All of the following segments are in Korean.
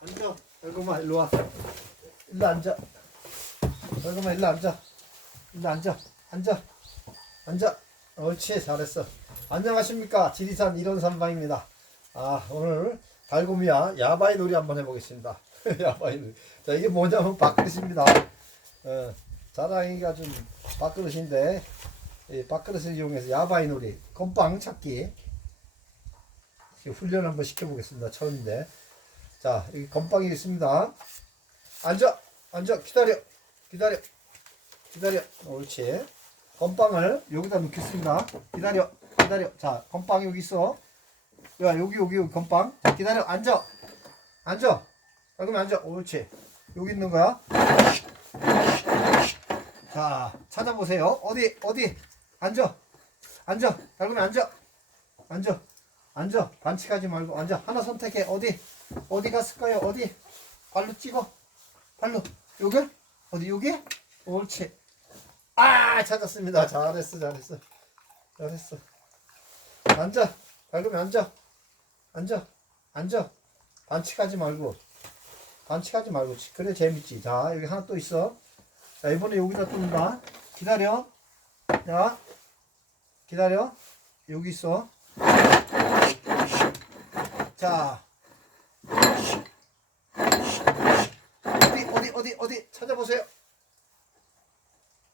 앉아. 달고마 일로 와. 일로 앉아. 달고마 일로 앉아. 일로 앉아. 앉아. 앉아. 옳지 잘했어. 안녕하십니까 지리산 일원삼방입니다. 아 오늘 달고미야 야바이 놀이 한번 해보겠습니다. 야바이 놀이. 자 이게 뭐냐면 밥그릇입니다. 어, 자랑이가 좀 밥그릇인데 이 밥그릇을 이용해서 야바이 놀이 건빵 찾기 훈련 한번 시켜보겠습니다. 처음인데 자 여기 건빵이 있습니다. 앉아 앉아 기다려 기다려 기다려. 옳지. 건빵을 여기다 놓겠습니다. 기다려 기다려. 자 건빵 여기 있어. 야 여기 여기 여기 건빵. 자, 기다려 앉아. 앉아. 자, 그러면 앉아. 옳지. 여기 있는 거야. 자 찾아보세요. 어디 어디? 앉아. 앉아. 자, 그러면 앉아. 앉아 앉아. 반칙하지 말고 앉아. 하나 선택해. 어디? 어디 갔을까요? 어디? 발로 찍어. 발로. 여기 어디? 여기 옳지. 아 찾았습니다. 잘했어 잘했어. 잘했어. 앉아. 발그면 앉아. 앉아. 앉아. 반칙하지 말고. 반칙하지 말고. 그래 재밌지. 자 여기 하나 또 있어. 자 이번에 여기다 뚫는다 기다려. 자 기다려. 여기 있어 자. 어디 어디 어디 어디? 찾아보세요.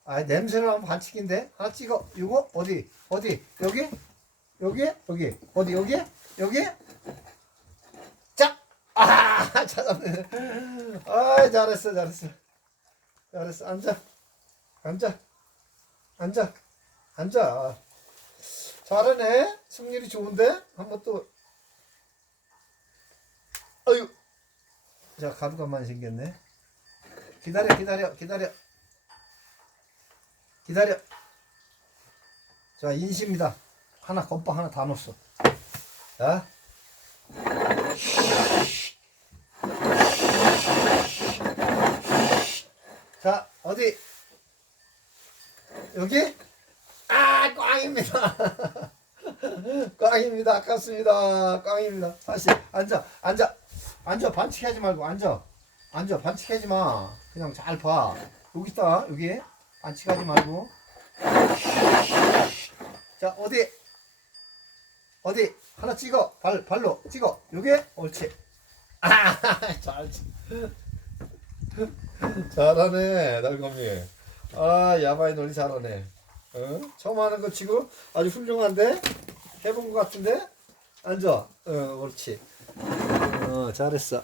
아 냄새를 하면 반칙인데? 하나 찍어. 이거? 어디? 어디? 여기? 여기 여기. 어디? 여기 여기 짝아 찾았네. 아 잘했어 잘했어. 잘했어. 앉아. 앉아. 앉아. 앉아. 잘하네. 승률이 좋은데? 한번 또 아유 자 가루가만 생겼네 기다려 기다려 기다려 기다려 자 인시입니다 하나 건빵 하나 다 넣었어 자 자, 어디? 여기? 아, 꽝입니다. 꽝입니다. 아깝습니다. 꽝입니다. 다시 앉아, 앉아, 앉아. 반칙하지 말고 앉아, 앉아. 반칙하지 마. 그냥 잘 봐. 여기 있다. 여기 반칙하지 말고. 자, 어디? 어디? 하나 찍어. 발 발로 찍어. 여기? 옳지. 아, 잘. 잘하네 날검이 아 야바이 놀이 잘하네 어? 처음 하는 거 치고 아주 훌륭한데 해본 것 같은데 앉아 어 옳지 어 잘했어